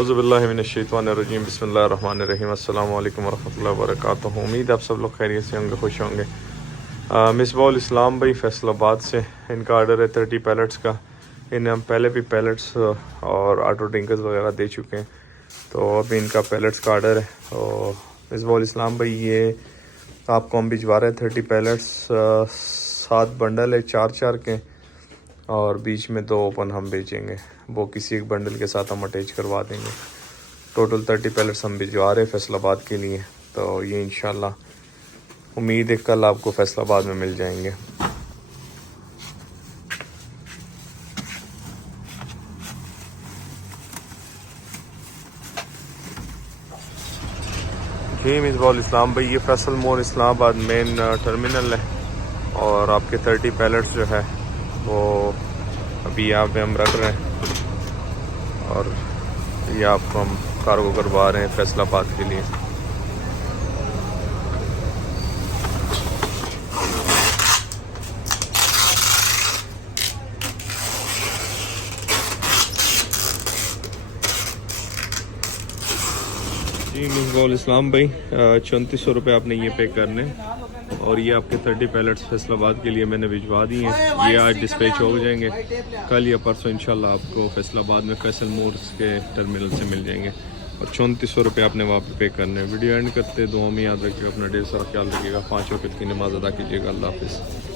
औज़ुबिल्लाहिमिनश्शैतानिर्रजीम बिस्मिल्लाहिर्रहमानिर्रहीम अस्सलामु अलैकुम वरहमतुल्लाहि वबरकातुहू। उम्मीद आप सब लोग खैरियत से होंगे, खुश होंगे। मिसबाउल इस्लाम भाई फैसलाबाद से इनका ऑर्डर है 30 पैलेट्स का। इन्हें हम पहले भी पैलेट्स और ऑटो ड्रिंकर्स वगैरह दे चुके हैं, तो अभी इनका पैलेट्स का ऑर्डर है। तो मिसबाउल इस्लाम भाई ये आपको हम भिजवा रहे हैं 30 पैलेट्स, 7 बंडल है 4-4 के, और बीच में 2 ओपन हम बेचेंगे, वो किसी एक बंडल के साथ हम अटैच करवा देंगे। टोटल 30 पैलेट्स हम भिजवा रहे हैं फैसलाबाद के लिए। तो ये इंशाल्लाह उम्मीद है कल आपको फैसलाबाद में मिल जाएंगे। जी मिसबाउल इस्लाम भाई ये फैसल मोड़ इस्लामाबाद मेन टर्मिनल है, और आपके 30 पैलेट्स जो है वो अभी यहाँ पे हम रख रहे हैं, और ये आपको हम कार्गो करवा रहे हैं फैसलाबाद के लिए। जी मिसबाउल इस्लाम भाई 3400 रुपये आपने ये पे करने, और ये आपके 30 पैलेट्स फैसलाबाद के लिए मैंने भिजवा दिए हैं। ये आज डिस्पैच हो जाएंगे, कल या परसों इंशाल्लाह आपको फैसलाबाद में फैसल मोड्स के टर्मिनल से मिल जाएंगे। और 3400 रुपये आपने वहाँ पे करने हैं। वीडियो एंड करते दुआ में याद रखिएगा, अपना ढेर सारा ख्याल रखिएगा, 5 वक्त की नमाज़ अदा कीजिएगा। अल्लाह हाफिज़।